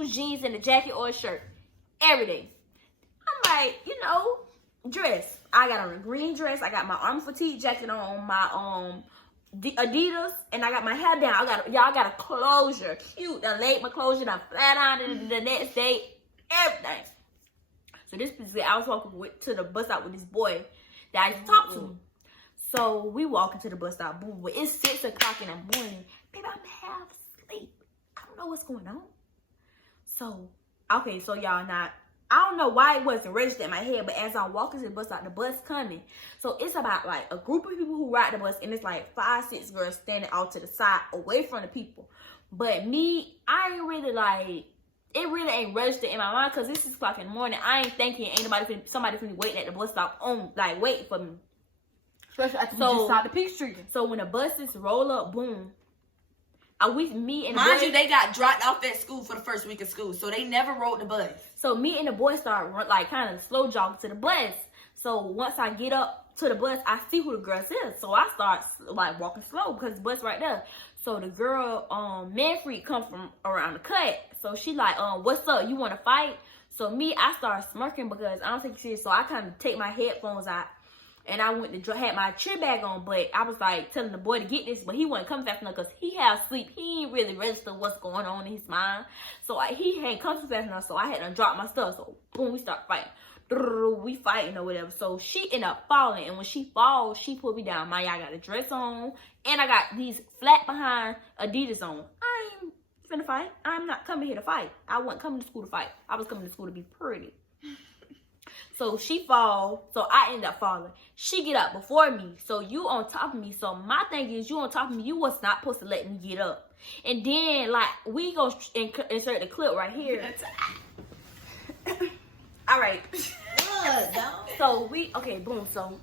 shoes, jeans, and a jacket or a shirt every day. I'm like, you know, dress. I got on a green dress. I got my arm fatigue jacket on, my Adidas, and I got my hair down. I got a closure, cute. I laid my closure, I flat on the next day, everything. So this is I was walking to the bus stop with this boy that I used to talk to. So we walking to the bus stop. Boom, but it's 6 o'clock in the morning. Baby, I'm half asleep. I don't know what's going on. So, okay, so y'all not. I don't know why it wasn't registered in my head, but as I'm walking to the bus stop, the bus coming. So it's about like a group of people who ride the bus, and it's like 5, 6 girls standing out to the side, away from the people. But me, I ain't really like. It really ain't registered in my mind because it's 6 o'clock in the morning. I ain't thinking somebody finna waiting at the bus stop waiting for me. Especially after we just stopped the Peachtree. So when the buses roll up, boom. Me and the Mind boy, you, they got dropped off at school for the first week of school, so they never rode the bus. So me and the boy start kind of slow jog to the bus. So once I get up to the bus, I see who the girls is. So I start like walking slow because the bus right there. So the girl, Manfred, come from around the cut. So she like, what's up? You want to fight? So me, I started smirking because I don't take it serious. So I kind of take my headphones out. And I went to had my chair bag on, but I was like telling the boy to get this, but he wasn't coming fast enough because he had sleep. He ain't really registered what's going on in his mind. So he hadn't come fast enough, so I had to drop my stuff. So boom, we start fighting. We fighting or whatever. So she ended up falling, and when she falls, she put me down. I got a dress on, and I got these flat behind Adidas on. I ain't finna fight. I'm not coming here to fight. I wasn't coming to school to fight. I was coming to school to be pretty. So she fall, so I end up falling. She get up before me, so you on top of me. So my thing is, you on top of me, you was not supposed to let me get up. And then, like, we go insert the clip right here. All right. So boom. So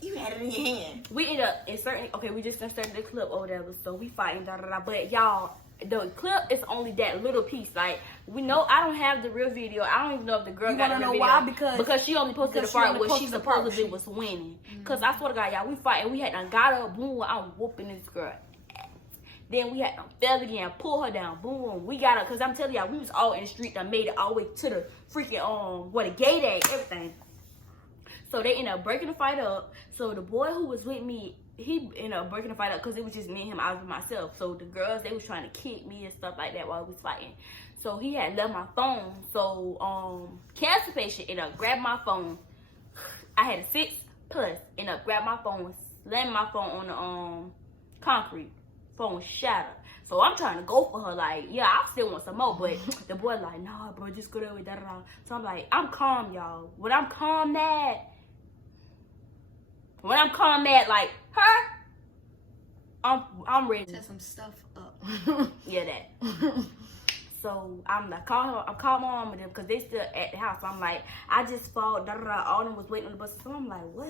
you had it in your hand. We end up inserting. Okay, we just inserted the clip or whatever. So we fighting, But y'all, the clip is only that little piece. Like, we know I don't have the real video. I don't even know if the girl got the real video. Why? Because she only posted the part where she supposedly was winning. Because I swear to God, y'all, we fighting. We had done got up, boom, I'm whooping this girl. Then we had done fell again, pull her down, boom. We got up, because I'm telling y'all, we was all in the street that made it all the way to the freaking, where the gate at, everything. So they ended up breaking the fight up. So the boy who was with me, he ended up breaking the fight up because it was just me and him. I was with myself. So the girls, they was trying to kick me and stuff like that while we was fighting. So he had left my phone. So cancer patient ended up grabbing my phone. I had a 6 plus. Ended up grabbing my phone, slamming my phone on the concrete. Phone shattered. So I'm trying to go for her, like, yeah, I still want some more. But the boy like, nah, bro, just go there with that. So I'm like, I'm calm, y'all. When I'm calm mad, like her, I'm ready to set some stuff up. Yeah, that. So I'm like, calling my mom with them because they still at the house. So I'm like, I just fall, all of them was waiting on the bus. So I'm like, what,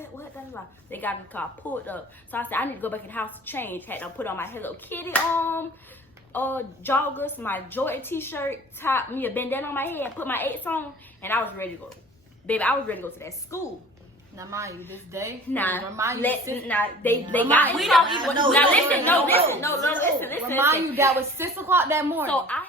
They got in the car, pulled up. So I said, I need to go back in the house to change. Had to put on my Hello Kitty joggers, my Jordan t-shirt, top me a bandana on my head, put my 8s on, and I was ready to go. Baby, I was ready to go to that school. Now, mind you, this day, they got we don't even know. Listen. Remind you that was 6 o'clock that morning. So I had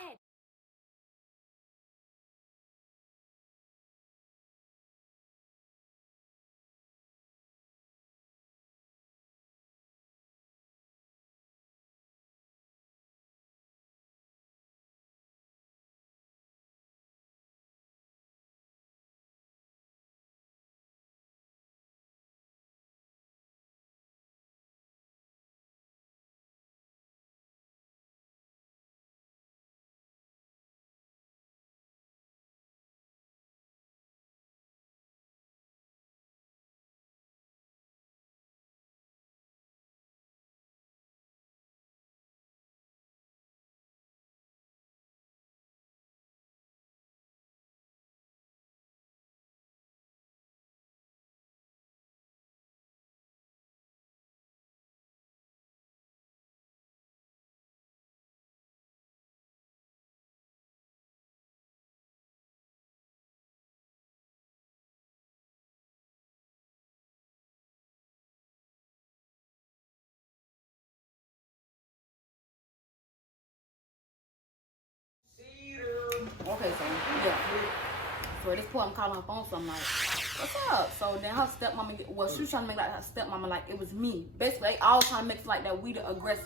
So at this point, I'm calling her phone, so I'm like, what's up? So then her stepmama, she was trying to make like her stepmama like it was me. Basically, they all trying to make it like that we the aggressors.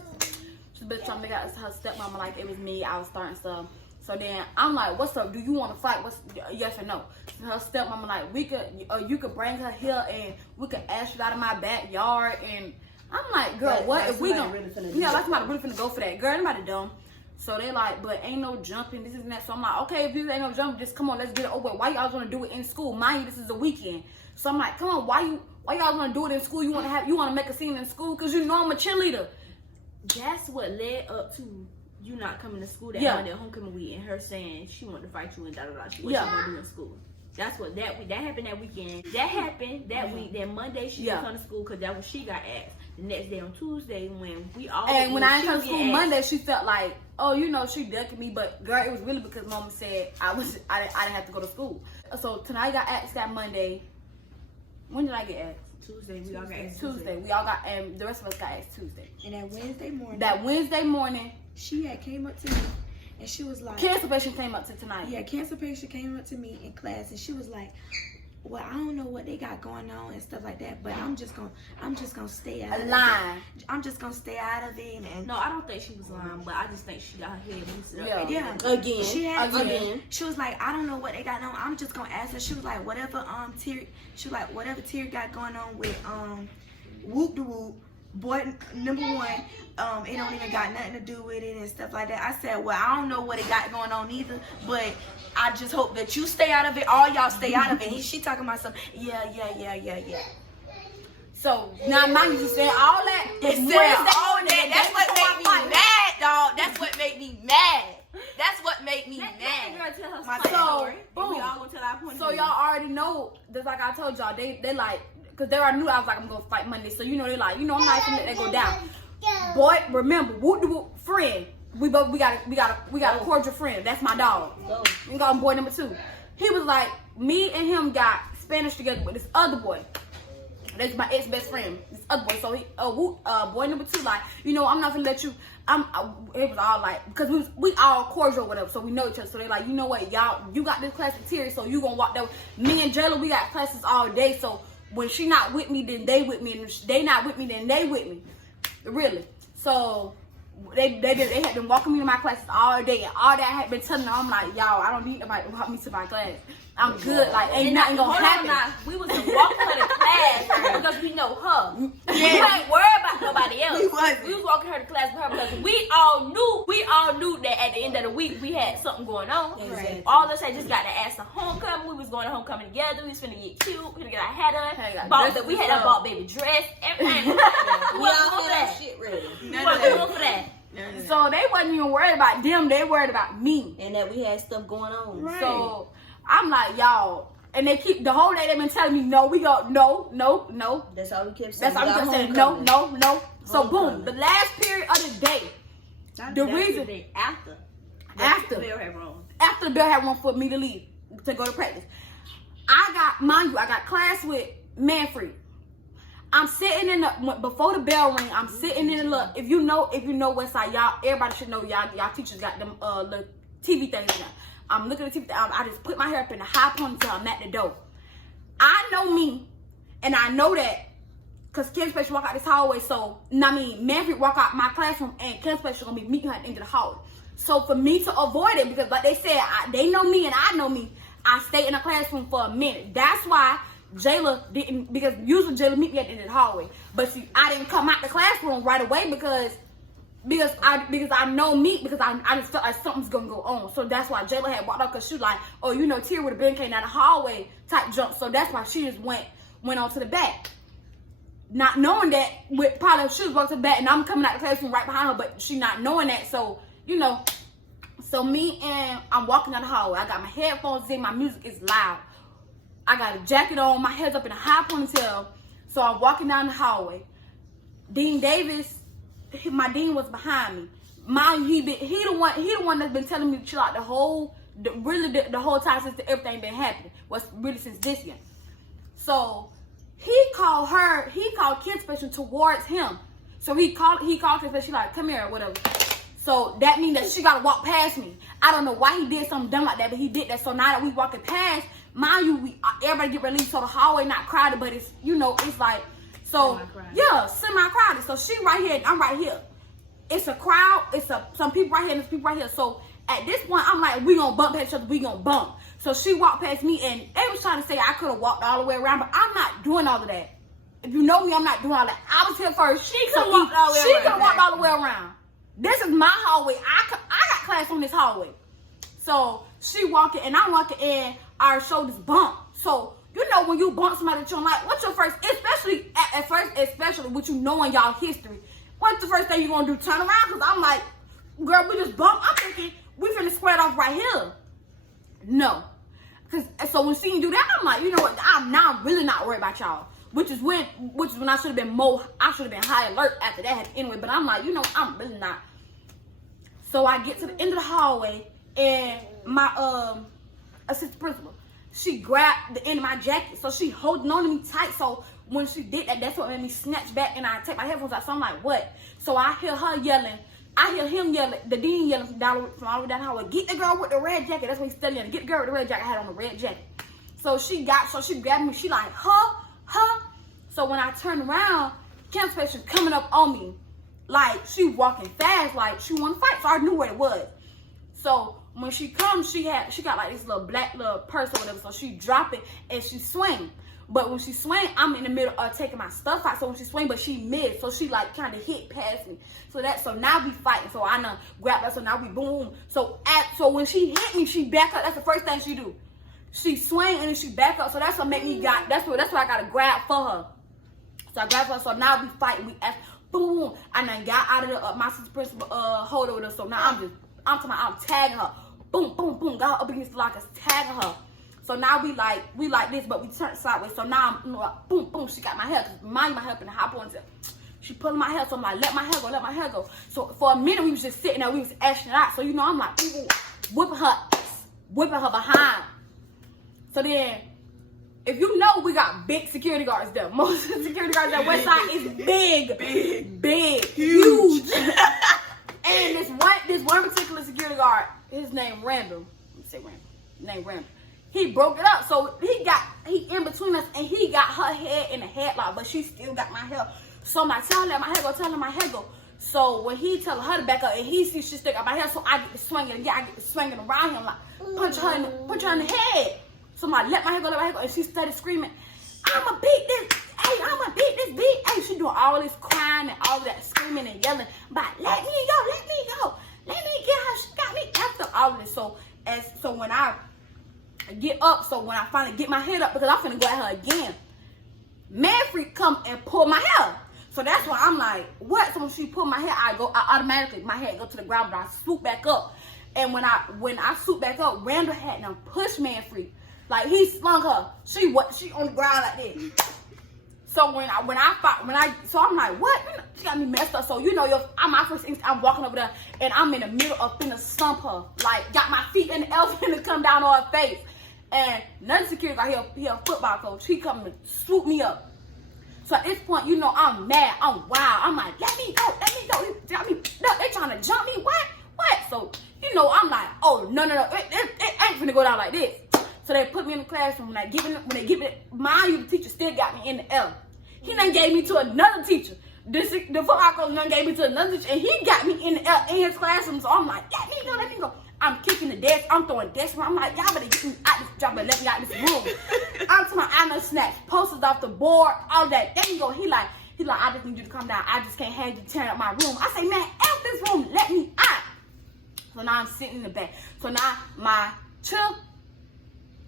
She's been trying to make out her stepmama like it was me. I was starting stuff. So then I'm like, what's up? Do you want to fight? What's yes or no? So her stepmama like, you could bring her here and we could ask you out of my backyard. And I'm like, girl, what if we gonna? Like somebody really finna go for that. Girl, anybody dumb. So they like, but ain't no jumping, this is that. So I'm like, okay, if you ain't no jumping, just come on, let's get it over. Why y'all gonna do it in school? Mind you, this is a weekend. So I'm like, come on, why y'all gonna do it in school? You wanna make a scene in school? Cause you know I'm a cheerleader. That's what led up to you not coming to school that Monday homecoming week and her saying she wanted to fight you and da da da. What she gonna do in school? That's what that happened that weekend. That happened that week. That Monday she didn't come to school because that was she got asked. The next day on Tuesday when we all when I didn't come to school Monday, she felt like, oh, you know, she ducking me. But girl, it was really because Mama said I didn't have to go to school. So tonight I got asked that Monday. When did I get asked? Tuesday. We all got asked Tuesday. We all got, and the rest of us got asked Tuesday. And that Wednesday morning, she had came up to me and she was like, cancer patient came up to tonight. Yeah, cancer patient came up to me in class and she was like, well, I don't know what they got going on and stuff like that, but I'm just gonna stay out of it. I'm just gonna stay out of it. And no, I don't think she was lying, but I just think she got her head boosted up. Yeah. Again. She was like, I don't know what they got on. I'm just gonna ask her. She was like, whatever whatever Terry got going on with whoop de whoop. Boy, number one, it don't even got nothing to do with it and stuff like that. I said, well, I don't know what it got going on either, but I just hope that you stay out of it. All y'all stay out of it. She talking about something. Yeah. So now mind you saying all that. That's what made me mad, dog. That's what made me mad. That's what made me mad. So boom. We all gonna tell our point. So y'all already know. Just like I told y'all, they like. Because they already knew I was like, I'm going to fight Monday. So, you know, they like, you know, I'm not going to let that go down. Boy, remember, whoop, friend. We got a cordial friend. That's my dog. We got boy number 2. He was like, me and him got Spanish together with this other boy. That's my ex-best friend. This other boy. So, boy number 2, like, you know, I'm not going to let you. It was all like, because we all cordial or whatever, so we know each other. So they like, you know what, y'all, you got this class with Terry, so you going to walk there. Me and Jayla, we got classes all day, so when she not with me, then they with me. And if they not with me, then they with me. Really. So they had been walking me to my classes all day. And all that I had been telling them, I'm like, y'all, I don't need nobody to walk me to my class. I'm good. Like, ain't nothing gonna happen. We was walking her to class because we know her. We ain't worried about nobody else. We was walking her to class with her because we all knew that at the end of the week we had something going on. Exactly. All of us had just got to ask the homecoming. We was going to homecoming together. We was finna get cute. We finna get our hair done. We had a bought baby dress. Everything. We wasn't going for that. Shit ready. We wasn't going for that. So they wasn't even worried about them. They worried about me. And that we had stuff going on. Right. So I'm like, y'all, and they keep the whole day they've been telling me no. We go no. That's all we kept saying. That's all we kept saying. No. So boom, the last period of the day. The reason after the bell had rung. After the bell had rung for me to leave to go to practice, I got class with Manfred. I'm sitting in the before the bell ring. I'm sitting in the look. If you know Westside, y'all, everybody should know y'all teachers got them little TV things now. I'm looking at the TV. I just put my hair up in a high ponytail. I'm at the door. I know me, and I know that because Kim Special walk out this hallway. So Manfred walk out my classroom, and Kim Special gonna be meeting her at the end of the hallway. So for me to avoid it, because like they said, they know me and I know me. I stayed in the classroom for a minute. That's why Jayla didn't, because usually Jayla meet me at the end of the hallway. But see, I didn't come out the classroom right away because I know me, because I just felt like something's gonna go on. So that's why Jayla had walked up, because she was like, oh, you know, Tia would have been came down the hallway type jump. So that's why she just went on to the back. Not knowing that, probably she was walking to the back and I'm coming out the classroom right behind her, but she not knowing that. So, you know, I'm walking down the hallway. I got my headphones in, my music is loud. I got a jacket on, my head's up in a high ponytail. So I'm walking down the hallway. Dean Davis, my dean was behind me. Mind you, he the one that's been telling me to chill out the whole time since everything been happening. Was really since this year. So he called Kid Special towards him. So he called Kid Special, she like, come here or whatever. So that means that she gotta walk past me. I don't know why he did something dumb like that, but he did that. So now that we walking past, mind you, everybody get released, so the hallway not crowded, but it's, you know, it's like, so yeah, semi-crowded. So she right here, I'm right here. It's a crowd. It's some people right here and some people right here. So at this point, I'm like, we gonna bump past each other. We gonna bump. So she walked past me, and they was trying to say I could have walked all the way around, but I'm not doing all of that. If you know me, I'm not doing all that. I was here first. She could have walked all the way around. She could have walked all the way around. This is my hallway. I got class on this hallway. So she walking, and I'm walking in. Our shoulders bump. So you know when you bump somebody that you don't like, what's your first, especially at first, especially with you knowing y'all history, what's the first thing you gonna do? Turn around? Because I'm like, girl, we just bumped. I'm thinking we finna square it off right here. No. So when she do that, I'm like, you know what? I'm really not worried about y'all. Which is when I should have been high alert after that anyway. But I'm like, you know, I'm really not. So I get to the end of the hallway, and my assistant principal, she grabbed the end of my jacket, so she holding on to me tight. So when she did that, that's what made me snatch back, and I take my headphones out. So I'm like, what? So I hear her yelling. I hear him yelling, the dean yelling from all the way down the hallway, get the girl with the red jacket. That's what he's studying. Get the girl with the red jacket. I had on the red jacket. So she grabbed me. She like, huh? So when I turned around, campus patient coming up on me, like she walking fast, like she want to fight. So I knew what it was. So when she comes, she got like this little black little purse or whatever. So she drop it and she swing. But when she swing, I'm in the middle of taking my stuff out. So when she swing, but she mid, so she like trying to hit past me. So now we fighting. So I know grab her. So now we boom. So when she hit me, she back up. That's the first thing she do. She swing and then she back up. So that's what make me that's what I gotta grab for her. So I grab her. So now we fighting. We boom. I done got out of the my sister principal hold over. So now I'm tagging her. Boom, boom, boom. Got her up against the lockers, tagging her. So now we like this, but we turn sideways. So now I'm like, boom, boom. She got my hair. Cause my hair up in the hop on. She pulling my hair. So I'm like, let my hair go. So for a minute we was just sitting there. We was ashing it out. So you know I'm like, ooh, whipping her behind. So then, if you know, we got big security guards there. Most of the security guards at West Side is big, huge. And this one particular security guard, his name Randall. Let me say Randall. Name Randall. He broke it up, so he in between us, and he got her head in a headlock, but she still got my hair. So I'm like, tell her my hair go. So when he tell her to back up, and he sees she still got my hair, so I get to swinging, I get to swinging around him, like punch her in the head. So I'm like, let my hair go, and she started screaming, I'ma beat this bitch. Hey, she doing all this crying and all that screaming and yelling, but let me go, let me get her. She got me after all of this. So when I get up, so when I finally get my head up, because I'm finna go at her again, Manfred come and pull my hair. So that's why I'm like, what? So when she pull my hair, I automatically, my head go to the ground, but I swoop back up. And when I swoop back up, Randall had them push Manfred. Like he slung her. She on the ground like this. So so I'm like, what? She got me messed up. So you know, my first instinct, I'm walking over there, and I'm in the middle of finna stump her. Like got my feet in the air, finna come down on her face. And another security guy, he a football coach. He come and swoop me up. So at this point, you know, I'm mad. I'm wild. I'm like, let me go. They trying to jump me. What? So you know, I'm like, oh no. It ain't finna go down like this. So they put me in the classroom. When they give it, mind you, the teacher still got me in the L. He done gave me to another teacher. The football coach done gave me to another teacher, and he got me in the L in his classroom. So I'm like, let me go. I'm kicking the desk. I'm throwing desks. I'm like, y'all better get me out this job and let me out this room. I'm talking about, I done snatched posters off the board, all that. There you go. He like, I just need you to come down. I just can't have you tearing up my room. I say, man, F this room. Let me out. So now I'm sitting in the back. So now my two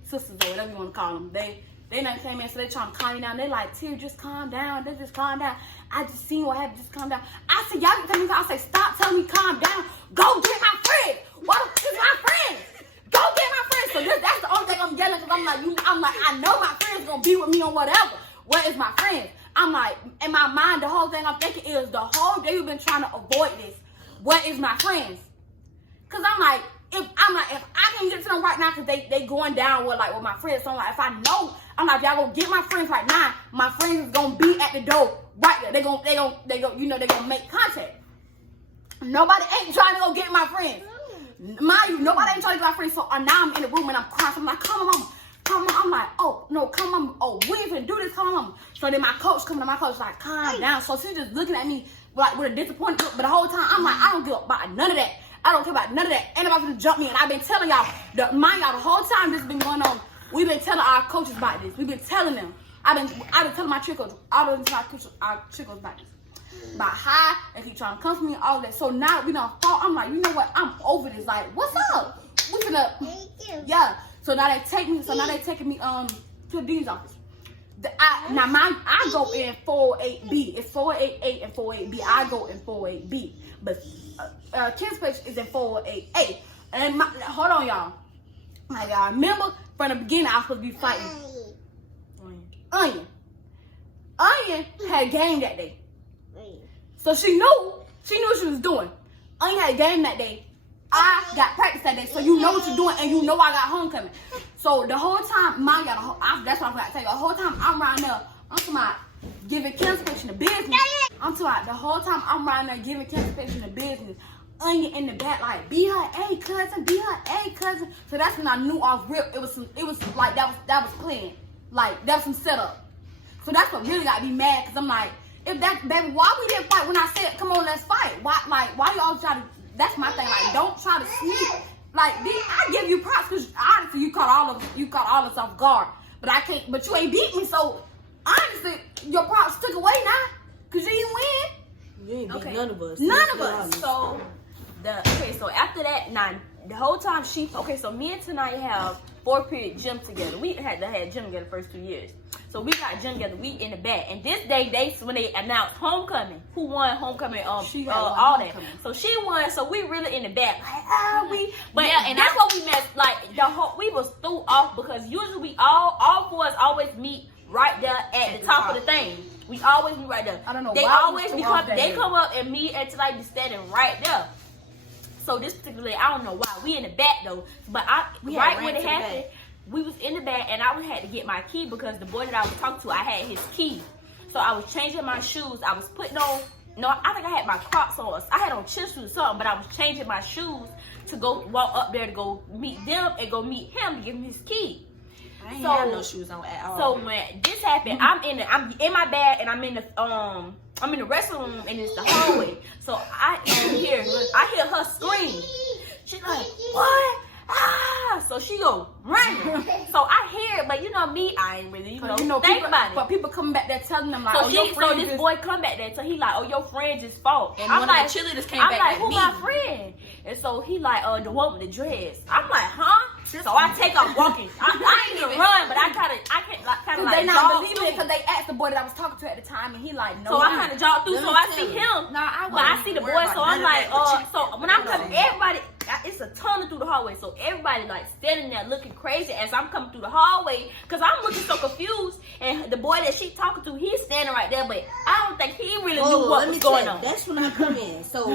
sisters or whatever you want to call them, they done came in, so they trying to calm me down. They like, Tear, just calm down. They just calm down. I just seen what happened. Just calm down. I said, y'all can tell me. I say, stop telling me calm down. Go get my friend. What is my friend? Go get my friend. So that's the only thing I'm yelling, because I'm like, I know my friend's gonna be with me on whatever. Where is my friend? I'm like, in my mind, the whole thing I'm thinking is the whole day you've been trying to avoid this. What is my friends? Cause I'm like, if I can't get to them right now, cause they going down with my friends. So I'm like, if I know, I'm like, y'all gonna get my friends right now. My friends is gonna be at the door right there. They gonna make contact. Nobody ain't trying to go get my friends. Mind you, nobody ain't trying to get my friends. So now I'm in the room and I'm crying. So I'm like, come on, mama. Come on. I'm like, oh, no, come on. Oh, we ain't finna do this. Come on, mama. So then my coach coming to my coach like, calm down. So she's just looking at me like with a disappointed look. But the whole time, I'm like, I don't give about none of that. I don't care about none of that. Ain't nobody finna jump me. And I've been telling y'all, mind y'all, the whole time this has been going on, we've been telling our coaches about this. We've been telling them. I've been telling my trickles, our trickles about this. About how they keep trying to come for me, all that. So now we done fought. I'm like, you know what? I'm over this. Like, what's up? We finna, yeah. So now they take me. So now they taking me to the dean's office. I go in 408B. It's 488 and 408B. I go in 408B. But Ken's page is in 408A. And hold on, y'all. Like, y'all remember from the beginning, I was supposed to be fighting Onion. Onion had a game that day. So she knew what she was doing. Onion had a game that day. I got practice that day. So you know what you're doing and you know I got homecoming. So the whole time, that's what I forgot to tell you. The whole time I'm around there, I'm talking about giving cancellation the business. I'm talking about the whole time I'm around there giving cancellation the business. Onion in the back like, be her A cousin, be her A cousin. So that's when I knew off rip it was like that was planned. Like that was some setup. So that's what really got me mad because I'm like, if that baby, why we didn't fight when I said come on let's fight? Why you always try to? That's my thing. Like don't try to sneak. Like I give you props because honestly you caught all of us off guard. But I can't. But you ain't beat me. So honestly your props took away now because you didn't win. You ain't beat none of us. None of us. So after that, the whole time so me and Tonight have 4-period gym together. We had gym together the first 2 years. So we got gym together. We in the back. And this day, when they announced homecoming, who won homecoming, all that. So she won. So we really in the back. Like, But yeah, and that's what we met. Like we was threw off because usually we all four always meet right there at the top of the thing. We always meet right there. I don't know they why always come up and meet and like be standing right there. So this particular, I don't know why. We in the back though. But right when it happened, we was in the back and I had to get my key because the boy that I was talking to, I had his key. So I was changing my shoes. I was putting on, I think I had my Crocs on. I had on church shoes or something, but I was changing my shoes to go walk up there to go meet them and go meet him to give him his key. I ain't have no shoes on at all. So when this happened, I'm in my bag and I'm in the restroom and it's the hallway. So I hear her scream. She's like, what? Ah! So she go running. So I hear it, but you know me, I ain't really think about it. But people coming back there telling them like, so this boy come back there, so he like, oh your friend just fought. And I'm one of the cheerleaders came back like, at who me. my friend? And so he like, the one with the dreads. I'm like, huh? So I take off walking. I ain't even run, but I kind of they not believing it because they asked the boy that I was talking to at the time, and he like, no. So I kind of jogged through. So I see him. But I see the boy. So I'm like, so when I'm coming, everybody, it's a tunnel through the hallway. So everybody like standing there looking crazy as I'm coming through the hallway because I'm looking so confused. And the boy that she talking to, he's standing right there, but I don't think he really knew what was going on. That's when I come in. So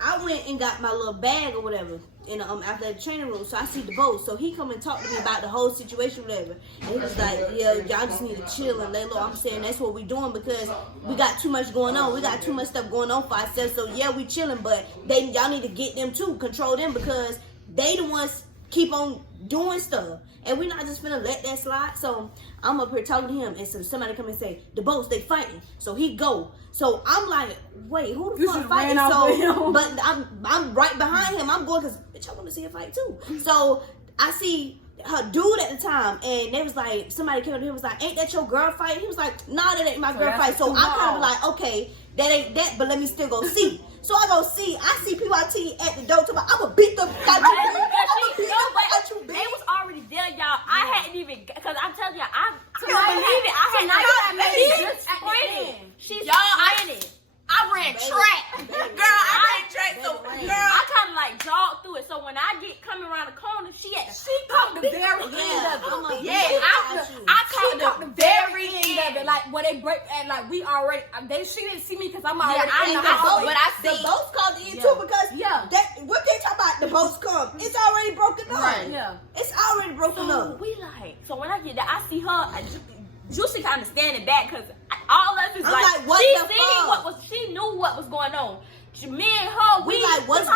I went and got my little bag or whatever in after the training room. So I see the boat. So he come and talk to me about the whole situation, whatever. And he was like, yeah, y'all just need to chill and lay low. I'm saying that's what we doing because we got too much going on. We got too much stuff going on for ourselves. So yeah, we chilling, but y'all need to get them too, control them because they the ones keep on doing stuff. And we're not just finna let that slide. So I'm up here talking to him, and so somebody come and say, the boats, they fighting. So he go. So I'm like, wait, who the fuck fighting? So, but I'm right behind him. I'm going because bitch, I want to see a fight too. So I see her dude at the time, and they was like, somebody came up to him and was like, ain't that your girl fight? He was like, nah, that ain't my girl fight. So I'm kind of like, okay, that ain't that, but let me still go see. So I go see. I see people at the door. I'm gonna beat the fuck out you. They was already there, y'all. I hadn't even, because I'm telling y'all, I She's sprinting. I ran track. Girl, I ran track. So, girl, I kind of like jogged through it. So when I get coming around the corner, she caught the very end of it. I caught the very end of it. Like when they break, and like we already, she didn't see me because I'm already in the house. But I see the boats called in too because what they talk about the boats come. It's already broken up. Right. Yeah. It's already broken up. So when I get there, I see her. Juicy kind of standing back because all of us is I'm like, what she the seen fuck? she knew what was going on. me and her, We like, what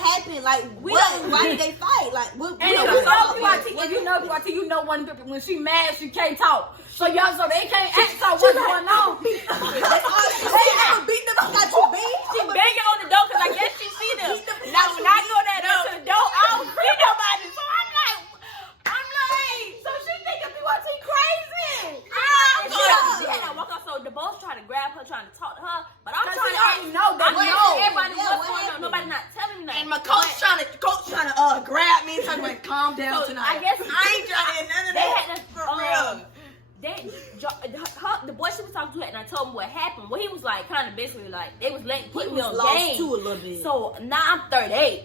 happened? Like, why did they fight? Like, what? And if you know PYT, you know when she mad, she can't talk. So y'all, so they can't ask her what's going on. They never beat the fuck out you, B. she banging on the door because I guess she see them. Now when I go that door to the door, I don't see nobody. So I'm like, So she thinking PYT crazy. she had to walk up. So the boss trying to grab her, trying to talk to her, but I'm trying to already know. I They know know. everybody Yeah, what's what going on. happened? Nobody not telling me nothing. And my coach trying to grab me and tell me, calm down So tonight. I guess I ain't trying to hear none of they that. had to For real. the boy she was talking to had not told me what happened. Well, he was like kind of basically like they was letting put He me was on lost game. too a little bit. So now I'm 38.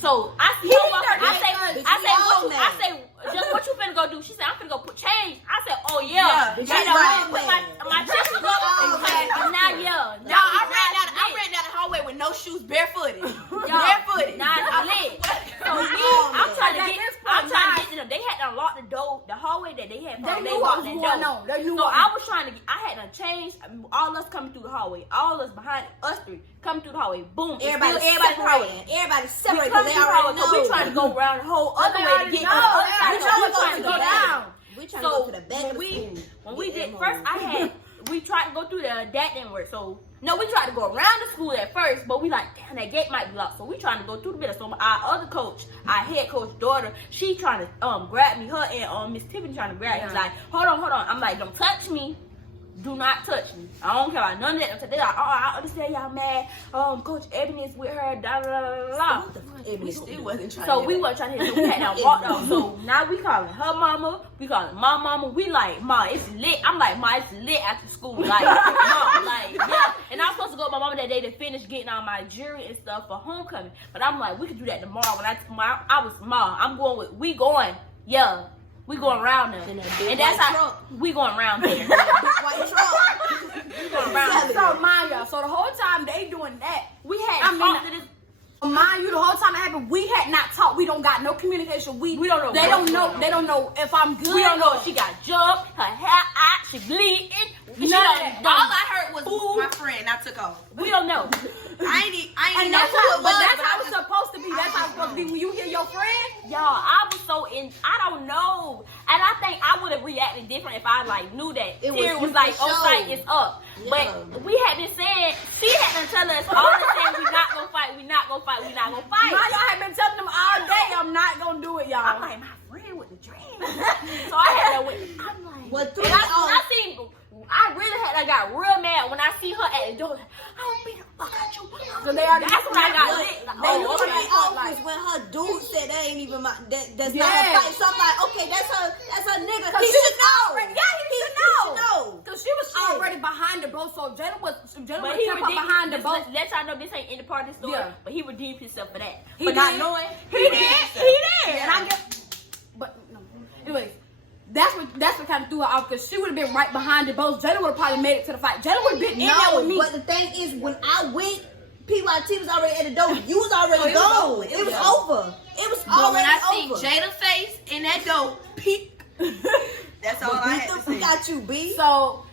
So I see her walking. I say, just what you finna go do? She said, I'm finna go put change. I said, oh yeah. Yeah, You that's know, right. put my chest up. And now yeah. Y'all, I ran down the hallway with no shoes, barefooted. Barefooted. Now it's lit. So I'm trying to get to them. They had to unlock the door, the hallway that they had. They knew what was going on. They knew So what I was trying to. I had to change. All us coming through the hallway. All us behind us three coming through the hallway. Boom. Everybody separated. Everybody We separated come because through they the already hallway. know. So we trying to go around the whole other They way to already get know. to the other They side. already So know we it's trying gonna to go go down. down. We trying to go to the back of the school. When we Get did them first, we tried to go through there. That didn't work. So no, we tried to go around the school at first, but we like, damn, that gate might be locked. So we trying to go through the middle. So our other coach, our head coach daughter, she trying to grab me. Her and Miss Tiffany trying to grab me. He's like, hold on. I'm like, don't touch me. Do not touch me. I don't care about none of that. They're like, oh, I understand y'all mad. Coach Ebony is with her. Da da da da. We Still wasn't trying So to we weren't trying to hit it. We had to walk out. So now we calling her mama. We calling my mama. We like, Ma, it's lit. I'm like, Ma, it's lit after school. Like, Mom, like, yeah. And I was supposed to go with my mama that day to finish getting all my jewelry and stuff for homecoming. But I'm like, we could do that tomorrow. When I was Ma, I'm going with, we going, yeah. We going around there. And that's how we going around there. White truck. We going around there. So mind y'all, so the whole time they doing that, We had talked to this. mind you, the whole time it happened, we had not talked. We don't got no communication. We don't know They what's don't going know. on. They don't know if I'm good. We don't know if she got jumped, her hair out, she bleeding. None of that. All I heard was my friend. I took off. We don't know. I ain't And know that's who how, it but was. that's how it's supposed to be. That's how it's supposed to be. When you hear your friend, Y'all, I was so in. I don't know, and I think I would have reacted different if I like knew that It it was was like for on sure. site, it's up. Yeah. But we had been saying, she had been telling us all the time, we not gonna fight, we not gonna fight, we not gonna fight. y'all have been telling them all day, I'm not gonna do it, y'all. I'm like, my friend with the dream. So I had that with. I'm like, What and I seen. I really I got real mad when I see her at the door. Like, I don't beat the fuck out you. So they already- That's when I got lit. Like, They oh, knew okay. that. Office when her dude said that ain't even my that's not Yeah. her fight. So I'm like, okay, that's her nigga. Cause He she should was know. already- yeah, he should know. know. Cause she was already behind the boat, so Jada was But he kept her redeemed behind the boat. Let's y'all know this ain't in the part of the story. Yeah. But he redeemed himself for that. He for not did. knowing. He did. And I guess, but no. Anyways, that's what kind of threw her off because she would have been right behind the boat. Jada would have probably made it to the fight. Jada would have been in there with me. But the thing is, when I went, PYT was already at the door. You was already it was gone. over. It was over. It was But when already I see over. Jada's face in that door, peek. That's all I Beat had the to say. fuck out you, B. So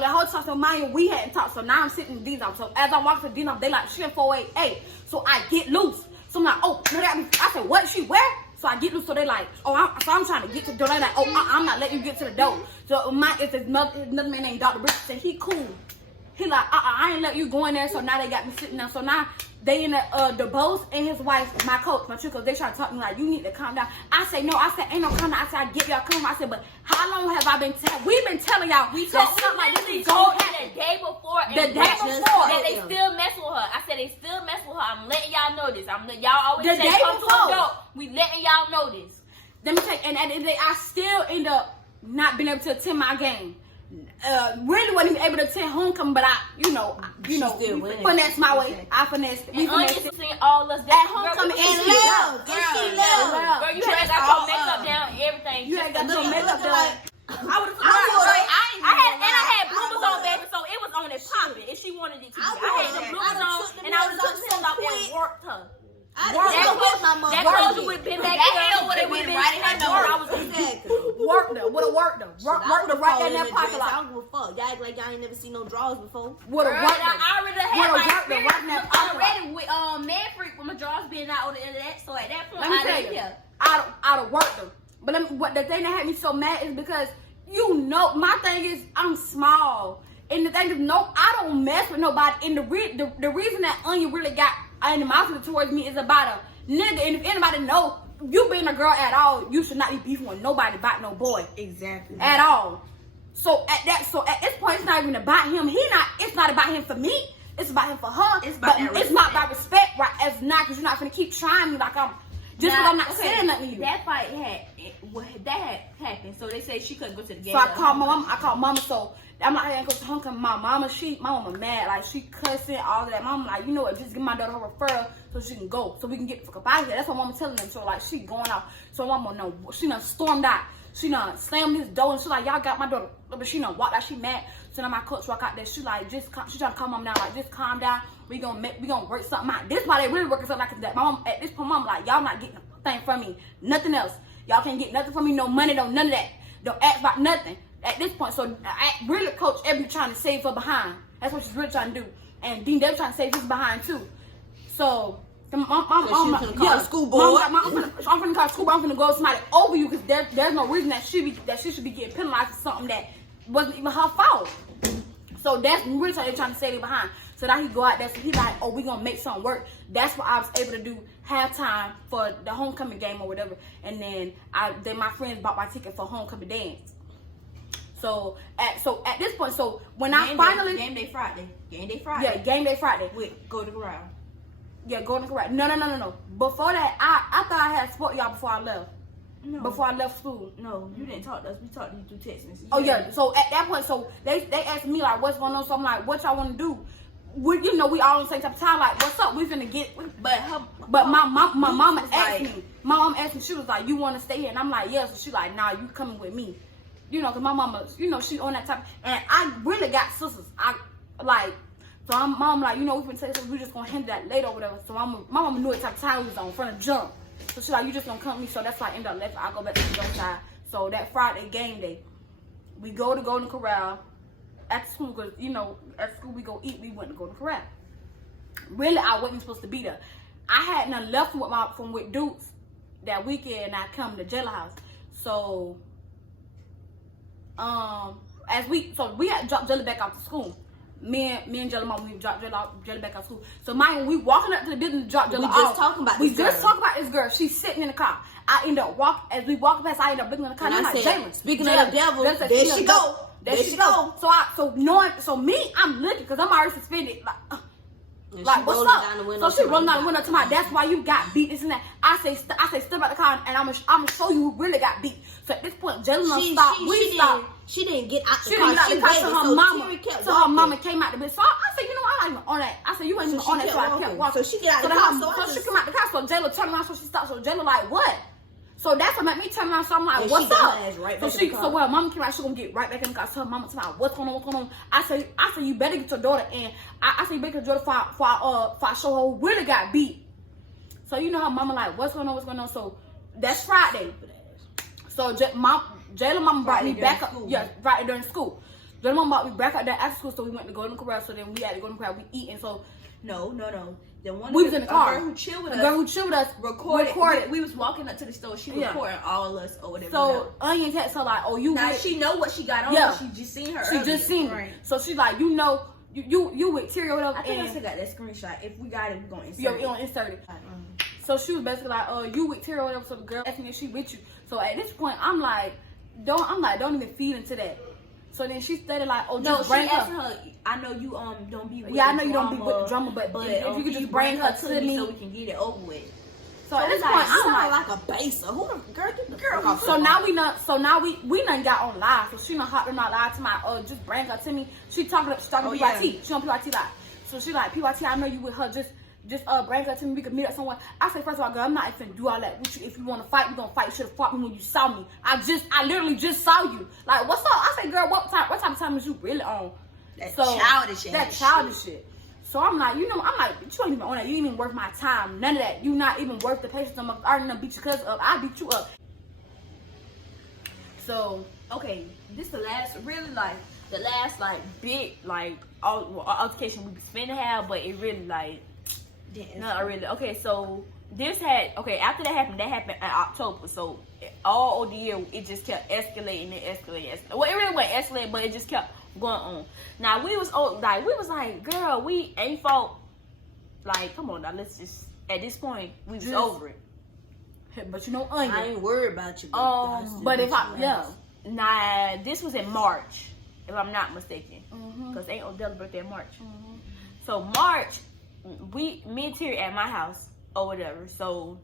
the whole time, so mind you, we hadn't talked. So now I'm sitting in D's office. So as I'm walking to D's office, they like, she in 488. So I get loose. So I'm like, oh, no, I said, what? She where? So I get loose. So they like, oh, I'm trying to get to the door. They like, oh, I'm not letting you get to the door. So it's another man named Dr. Richardson. He cool. He like, I ain't let you go in there. So now they got me sitting there. So now they in the boss and his wife, my coach, my trickles, they try to talk to me like, you need to calm down. I say, no. I said, ain't no calm down. I said, I get y'all calm. I said, but how long have I been telling? We've been telling y'all that something like this is going to happen. The day before. The day before. That they still mess with her. I said they still mess with her. I'm letting y'all know this. Y'all always The say day come to before. a door. We letting y'all know this. Let me tell you, and at the end of the day, I still end up not being able to attend my game. Really wasn't even able to attend homecoming, but I, still winning. finesse my way. I finessed it. We And Anya finessed it. seen all us At that homecoming, girl, and And love. And she love. girl, you had got your makeup down and everything. You ain't got your Looking makeup done. like I would have I had bloomers on, baby, so it was on and popping. If she wanted it to be, I had the bloomers on, and I was just sitting out there and worked her. I That didn't clothes, my mother. that clothes would have been back That here. hell would have been right in her door. I nose. was Exactly. worked her with a to work them. Work them right there in that parking I lot. don't give a fuck. Y'all act like y'all ain't never seen no drawers before. Would have Girl, worked them. I already had Would've my worked them right in that experience parking lot. already with man freak with my drawers being out on the internet. So at that point, Let me I tell didn't you, care. I'd have worked them. But what the thing that had me so mad is because my thing is I'm small, and the thing is I don't mess with nobody. And the reason that Onion really got animosity towards me is about a nigga. And if anybody know you being a girl at all, you should not be beefing with nobody about no boy Exactly. at all. So at this point, it's not even about him. It's not about him for me. It's about him for her. It's about that it's not about respect, right? As not, because you're not gonna keep trying me like I'm. Just because I'm not saying nothing to you. That fight had happened. So they say she couldn't go to the game. So I called my mom. I called mama. So I'm like, I ain't go to homecoming. My mama mad. Like, she cussing, all of that. Mama like, you know what? Just give my daughter her referral so she can go. So we can get the fuck up out of here. That's what mama telling them. So like, she going out. So mama no, she done stormed out. She done slammed this door and she like, y'all got my daughter. But she done walked out. She mad. So now my coach walk out there. She like, she trying to calm mom down. Like, just calm down. We gonna work something out. This why they really working something like that. My mom at this point, mom like, y'all not getting a thing from me. Nothing else. Y'all can't get nothing from me. No money. No none of that. Don't ask about nothing at this point. So I really coach Ebony trying to save her behind. That's what she's really trying to do. And Dean Davis trying to save his behind too. So I'm finna call the school board. I'm finna call the school board. I'm finna go somebody over you because there's no reason that she should be getting penalized for something that wasn't even her fault. So that's really trying to save her behind. So now he go out there, so he like, oh, we gonna make something work. That's what I was able to do halftime for the homecoming game or whatever. And then my friends bought my ticket for homecoming dance. So at this point, so when I finally game day Friday. Yeah, game day Friday. Go to the corral. Yeah, go to the corral. No. Before that, I thought I had spoke y'all before I left. No. Before I left school. No, you didn't talk to us. We talked to you through text messages. Oh yeah. So at that point, so they asked me like, what's going on? So I'm like, what y'all want to do? We all on the same type of time. Like, what's up? We finna get. But my mama asked me. My mom asked me. She was like, you want to stay here? And I'm like, yeah. So she like, nah, you coming with me? You know, cause my mama, she on that type. And I really got sisters. So I'm mom like, we finna take something. We just gonna handle that later or whatever. So my mama knew what type of time we was on, front of jump. So she like, you just gonna come with me. So that's why I end up left. I go back to the other side. So that Friday game day, we go to Golden Corral. After school, because at school we go eat. We went to Golden Corral. Really, I wasn't supposed to be there. I hadn't left with Dukes that weekend, and I come to jailhouse. So we had dropped Jelly back out to school. Me and Jelly mom, we dropped Jelly back out to school. So when we walking up to the building to drop Jelly off. We just talking about this girl. She's sitting in the car. I end up as we walk past, I end up looking in the car. And I'm I like, said, Jalen, speaking of the devil, there she go. There she go. So me, I'm looking because I'm already suspended. Like what's up? So she rolling down the window to my. That's why you got beat. This and that. I say step out the car and I'm gonna show you who really got beat. So at this point, Jalen stopped. We stopped. She didn't get out the She car. didn't get out the car. So her mama. So her walking. mama came out the bed. So I said, I'm not even on that. I said, you ain't even on that. So I kept walking. So she get out the car. So she come out the car. So Jayla turned around. So she stopped. So Jayla like, what? So that's what made me turn around. So I'm like, what's up? So when her mama came out, she gonna get right back in the car. So her mama told me, what's going on? I say, you better get your daughter. And I say, you better get your daughter for I show her who really got beat. So her mama like, what's going on? So that's Friday. So Jayla mama brought me back up. Yeah, Friday during school. Jayla mama brought me back up there after school. So we went to Golden Corral. So then we had to go to Corral. We eat. And so No. We was in the car. The girl who chilled with us recorded. We was walking up to the store. She recording all of us or whatever. So Onion text her like, you now she know what she got on. Yeah. She just seen her. She just seen her. So she's like, you with Terry or whatever. I think I still got that screenshot. If we got it, we're gonna insert it. Yeah, insert it. So she was basically like, you with Terry or whatever. So the girl asking if she with you. So at this point, I'm like, don't even feed into that. So then she started like, just bring her. I know you don't be with I know you don't be with the drama, but if you could just bring her to me so we can get it over with. So at this point, I'm like a baser. Who the girl? Get the girl off. So now we done got on live. So she done hopped on our live to my just bring her to me. She talking PYT. She on PYT live. So she like, PYT, I know you with her. Just bring her to me. We can meet up somewhere. I say, first of all, girl, I'm not even do all that with you. If you want to fight, we gonna fight. You should have fought me when you saw me. I literally just saw you. Like, what's up? I say, girl, what type of time is you really on? That childish shit. So I'm like, you ain't even on that. You ain't even worth my time. None of that. You not even worth the patience. I'm already gonna beat your cousin up. I beat you up. So, okay, this the last, really, like, the last like big like altercation we was finna have, but it really like not really. Okay, so this had after that happened in October. So all over the year it just kept escalating and escalating. Well, it really wasn't escalating, but it just kept going on. Now we was like, girl, we ain't fought. Like, come on now, let's just at this point we was over it. But you know, Onion. I ain't worried about you. But if Nah, this was in March, if I'm not mistaken, because ain't Odell's birthday in March. So March, me and Terry at my house or whatever. So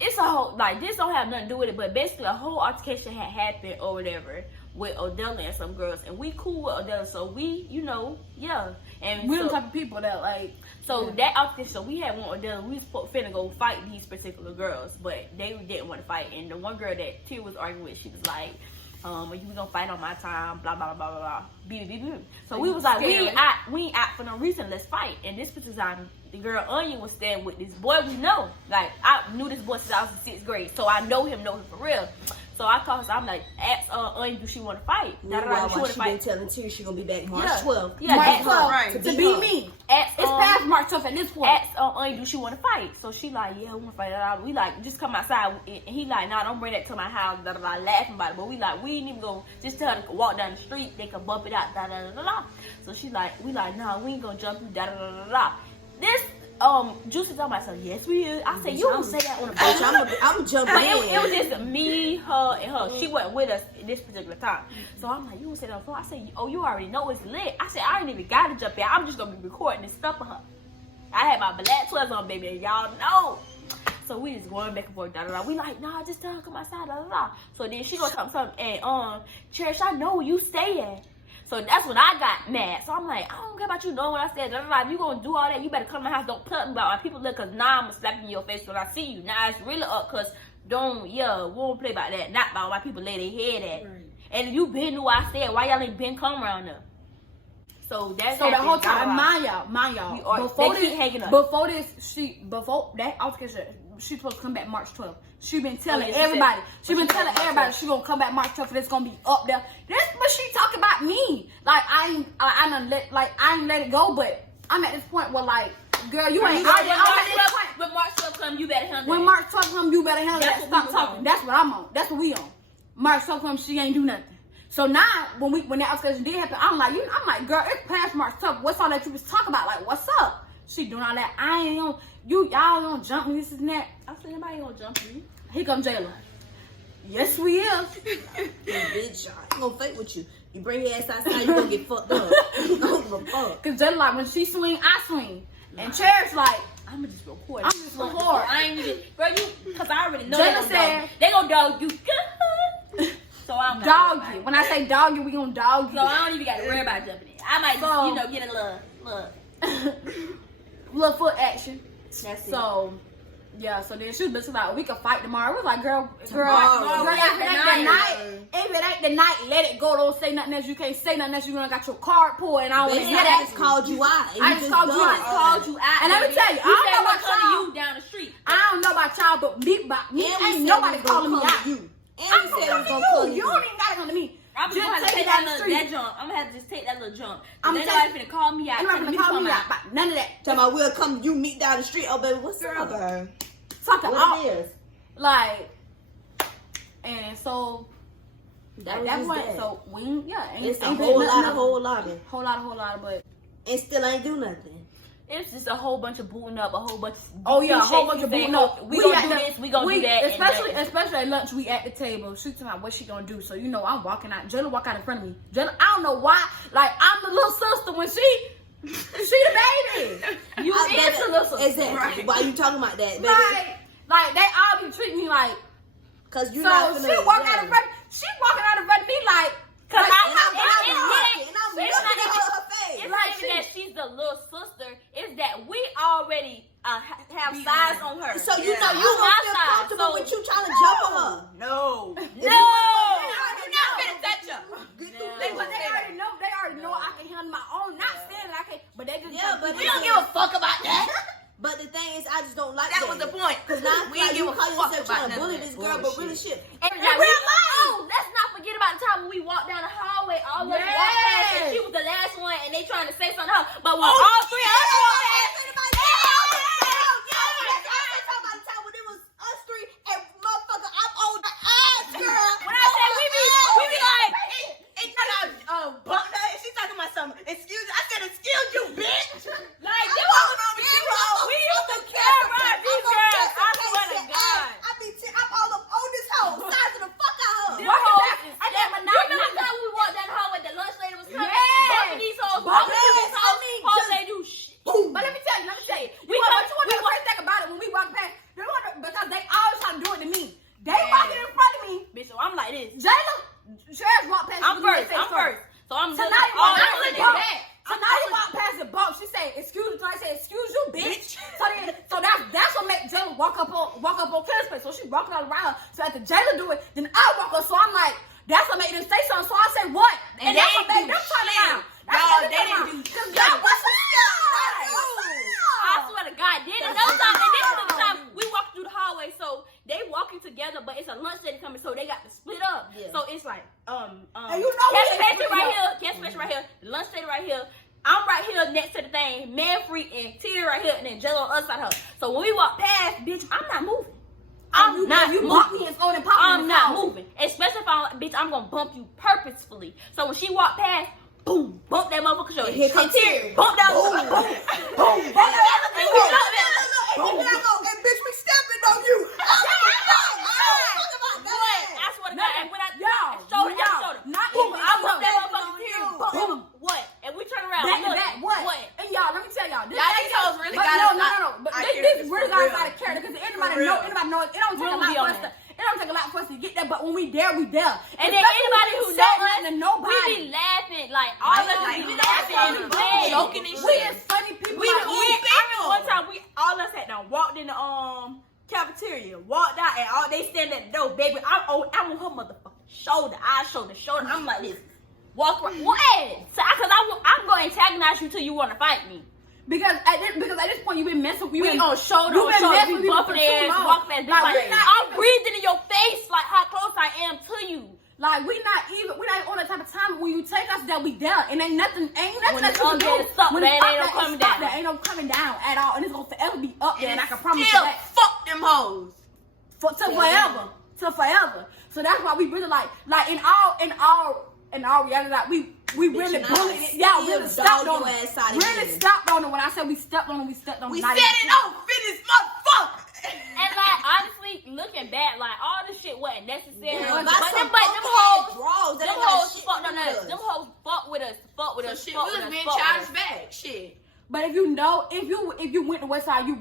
it's a whole this don't have nothing to do with it, but basically a whole altercation had happened or whatever with Odell and some girls, and we cool with Odell, so we, and we're the type of people that like. So that altercation, so we had one Odell, we was finna go fight these particular girls, but they didn't want to fight, and the one girl that Terry was arguing with, she was like, you gonna fight on my time, blah blah blah blah blah, beep beep beep. So we was like, we ain't out for no reason, let's fight. And this particular time, the girl Onion was staying with this boy we know. Like, I knew this boy since I was in 6th grade, so I know him for real. So I called her, I'm like, ask Onion, do she want to fight? She been telling Terry she gonna be back March 12th. Yeah, March 12th, right. to be me. It's past March 12th at this point. Ask Onion, do she want to fight? So she like, yeah, we want to fight. We like, just come outside. And he like, nah, don't bring that to my house. Laughing about it. But we like, we ain't even gonna just tell her to walk down the street. They can bump it out. So she like, we like, nah, we ain't gonna jump you. This Juicy talking about, so yes we is. I said, you don't say that on the phone. I'm jumping in. It was just me, her, and her. She wasn't with us at this particular time. So I'm like, you don't say that on the phone. I said, oh, you already know it's lit. I said, I ain't even gotta jump in. I'm just gonna be recording and stuff for her. I had my black 12s on, baby, and y'all know. So we just going back and forth, We like, nah, just tell her come outside, So then she gonna come and Cherish, I know where you stay at. So that's when I got mad. So I'm like, I don't care about you knowing what I said. If you gonna do all that, you better come to my house. Don't put me about my people look, cause now I'm gonna slap in your face when I see you. Now it's really up, cause we won't play about that. Not about why people lay their head at. Right. And if you been knew what I said, why y'all ain't been come around there? So that's the whole time, mind y'all. Before that altercation, she's supposed to come back March 12th. She been telling everybody. She gonna come back March 12th. It's gonna be up there. But she talking about me. Like I ain't let it go. But I'm at this point where like, girl, you ain't. When March 12th come, you better handle it. When March 12th come, you better handle that. Stop talking. That's what I'm on. That's what we on. March 12th come, she ain't do nothing. So now, when that altercation did happen, I'm like, girl, it's past March 12th. What's all that you was talking about? Like, what's up? She doing all that. I ain't gonna. Y'all gonna jump me, this and that. I said, nobody gonna jump me. Here come Jayla. Yes, we is. Bitch, I ain't gonna fight with you. You bring your ass outside, you gonna get fucked up. You don't give a fuck. Cause Jayla like, when she swing, I swing. And Cherish like, I'm just record. I ain't even, bro, cause I already know Jayla said, they gonna dog you. So I'm dog you. When I say dog you, we gonna dog you. So I don't even gotta worry about jumping in. I might, get a little foot action. That's it. So, yeah, so then she was basically like, we can fight tomorrow. We was like, girl, if it ain't the night, let it go. Don't say nothing else. You can't say nothing else. You gonna got your card pulled, and I don't want to hear that. I just called you out. I just called you out. And let me tell you, I don't know about y'all. Down the street. I don't know about y'all, but me ain't nobody calling me out. And I'm gonna call you. You don't even gotta come to me. I'm just gonna have to take that jump. I'm gonna have to just take that little jump. I'm nobody finna call me out. Nobody finna call me out. None of that. Talking about we'll come, you meet down the street. Oh baby, what's up, girl? Talking what it is. Like, and so that point. So we it's a whole lot, but and still ain't do nothing. It's just a whole bunch of booting up, a whole bunch. A whole bunch of booting up. We gonna do this. We gonna do that. Especially at lunch, we at the table. She talking about what she gonna do. So I'm walking out. Jayla walk out in front of me. Jayla, I don't know why. Like I'm the little sister when she the baby. You is the little sister. Exactly. Right. Why you talking about that, baby? Like they all be treating me like. Cause you. So she walking out in front. She walking out in front of me like. Cause I'm looking at her face. It's not even that she's the little sister. It's that we already have size on her. So you know you don't feel comfortable with you trying to jump on her. No. You're not gonna touch her. They already know I can handle my own. Not saying I can, but they just but we don't give a fuck about that. But the thing is, I just don't like that. That was the point. Cause now we ain't give a fuck trying to bully this girl, but really shit. In real life, that's not But when all three of us walked past, when I say we be like, She's talking about something. Excuse me. I said, excuse you, bitch. like we used to terrorize these girls. I swear to God. I'm all up on this hoe, sizing the fuck out of her. Them hoes is you remember that we walked down the hallway, the lunch lady was coming, bumping these hoes, hoes they do shit. But let me tell you, we want the first thing about it when we walk past, because they always try to do it to me. They walking in front of me. Bitch, so I'm like this. Jayla, Sherry walked past. I'm first. So I'm So looking now you all walk over past the there. boat. So now you walk past the boat. She said, "Excuse me." So I said, "Excuse you, bitch." So that's what made Jayla walk up on Claire's face. So she walking all around. So after Jayla do it, then I walk up. So I'm like, that's what made them say something. So I say, "What?" And that's what made them turn around. No, they didn't do shit. Y'all wasn't I swear to God, then another time, and this is the time we walked through the hallway, so they walking together, but it's a lunch lady coming, so they got to split up. Yeah. So it's like, And you know Cash we Station ain't right split here, Cash Station right here, the lunch lady right here. I'm right here next to the thing, Manfrey and Tear right here, and then Jello on the other side of her. So when we walk past, bitch, I'm not moving. I'm not You moving. bought me and phone and pop. I'm not moving. Especially if bitch, I'm gonna bump you purposefully. So when she walked past, boom, bump that motherfucker shoulder. Here comes Tear. Bump that boom, boom, boom. And bitch, we stepping on you. I swear to God, and when I Y'all, shoulder, not boom, even I bump that stepping motherfucker on Tear, you. boom, what? And we turn around. Back to look, back, what? And y'all, let me tell y'all. Y'all these hoes really but got no. But this really got us out of character because anybody know. It don't take a lot for us to. It don't take a lot for us to get there. But when we there, we there. And then anybody who knows us, to nobody, we be laughing like all of us be laughing and playing. joking and we shit. is funny people. We like, the I remember one time all of us had done walked in the cafeteria, walked out, and all they standing at the door, baby. I'm on her motherfucking shoulder, shoulder. I'm like this. Walk right, what? So, cause I'm gonna antagonize you till you wanna fight me. Because at this point you've been messing with We on shoulder, you've been messing we with bumping me for ass, too long. walk fast. Like, Like, I'm breathing in your face, like how close I am to you. Like we're not on that type of time when you take us that we down and ain't nothing When that it's you up can there, do. it's up When there, it's it ain't no up there, coming it's up down. there, ain't no coming down at all, and it's gonna forever be up there, and I can promise you Still, that. fuck them hoes. To forever. So that's why we really like in all reality, like we really bullied it. Yeah, really stopped on it. Really stopped on it. When I said we stepped on it, we stepped on it. We Not said even- it on finish, motherfucker. And like honestly, looking back, like all this shit wasn't necessary. Yeah, but that's them some hoes, draws. them hoes fucked on us. Them hoes fucked with us. So shit, we was being childish back. Shit. But if you went to West Side, you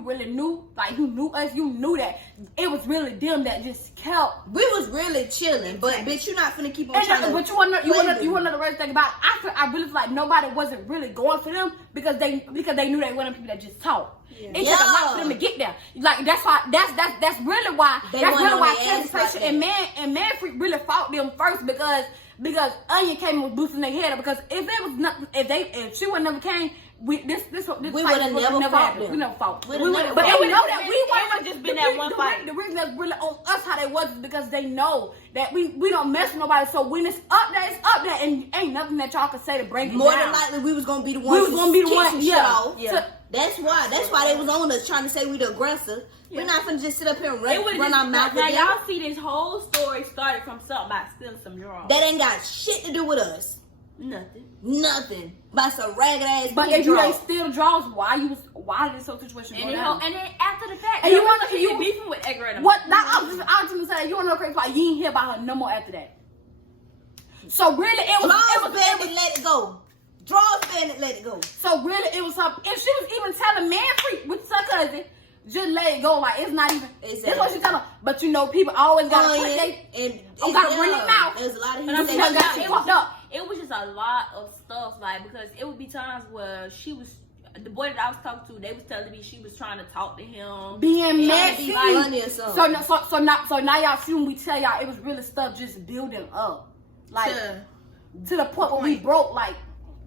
really knew, like you knew us, you knew that it was really them that just kept. We was really chilling, but bitch, you're not finna keep on And trying to. but you want to know the real thing about it? I really feel like nobody wasn't really going for them because they knew they weren't people that just talk. Yeah. It took a lot for them to get there. Like that's why that's really why Escalation and Manfrey really fought them first because Onion came and was boosting their head up because if there was nothing if she would never came. We would have never fought them. We never fought. But they know that we would just been that one fight. The reason that's really on us how they was is because they know that we don't mess with nobody. So when it's up there, and ain't nothing that y'all can say to break it down. More than likely, we was gonna be the one. We was gonna be the one. Yeah. That's why they was on us trying to say we the aggressor. Yeah. We're not finna just sit up here and run our mouth. Now y'all see this whole story started from something about stealing some drawers. That ain't got shit to do with us. Nothing. By some ragged ass. But if you ain't still draws, why did this whole situation go down? And then after the fact, and you beefing with Edgar and what? I was just gonna say, you wanna know crazy part? You ain't hear about her no more after that. So really, it was Bandit let it go. Draws Bandit let it go. So really, it was her. And she was even telling Manfrey with her cousin, just let it go. Like it's not even. Exactly. That's what she telling. But you know, people always gotta gotta bring it out. There's a lot of it was just a lot of stuff, like because it would be times where the boy that I was talking to, they was telling me she was trying to talk to him, being messy. So now y'all see when we tell y'all it was really stuff just building up, like to the point where we broke. Like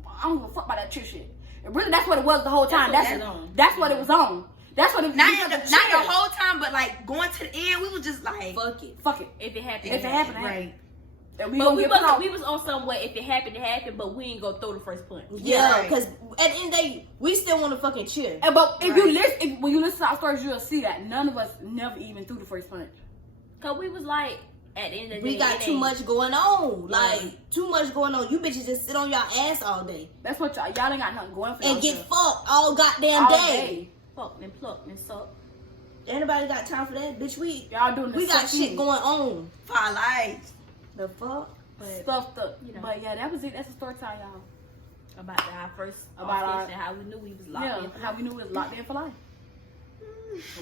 I don't give a fuck about that shit. Really, that's what it was the whole time. That's what it was on. That's what it was. Not the whole time, but like going to the end, we was just like, fuck it. If it happened, If it happened, right. And we But gonna we get put on. was on some way. If it happened, it happened. But we ain't gonna throw the first punch. Yeah, because at the end of the day, we still want to fucking chill. But if you listen, when you listen to our stories, you'll see that none of us never even threw the first punch. Cause we was like, at the end of the day, We got too much going on. Like, too much going on. You bitches just sit on your ass all day. That's what y'all ain't got nothing going for And get yourself. fucked all goddamn All day. Fuck and pluck and suck. Anybody got time for that? Bitch, Y'all doing we the got suck shit thing. going on. For our lives. The fuck? Stuffed up. You know. But yeah, that was it. That's the story time, y'all. About our first About our- station, how we knew we was locked Yeah, in. how we knew we was locked in for life.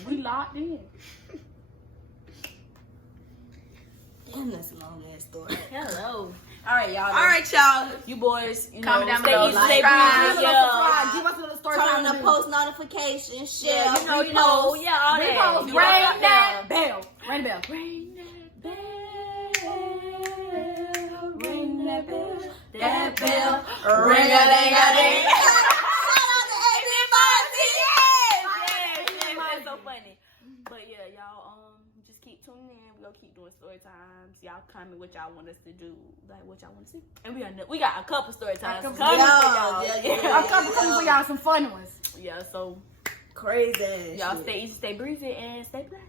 We locked in. Damn, that's a long ass story. Hello. All right, y'all. All right, y'all. You boys, you Comment know, down stay below, easy, like, stay subscribe. breezy, yeah. Give us a little story Turn time. on to the do. post notifications, share, Yeah, you know, repost. yeah, all that. Repost, You know, ring all that bell. Ring the bell. Ring that bell. Ring that bell. That bell. Ring-a-ding-a-ding. Yes, that's so funny. But yeah, y'all just keep tuning in. We're gonna keep doing story times. Y'all comment what y'all want us to do, like what y'all want to see. And we got a couple story times coming for y'all. I'm coming for y'all some fun ones. Yeah, so Crazy ass y'all shit. stay easy, stay breezy, and stay blessed.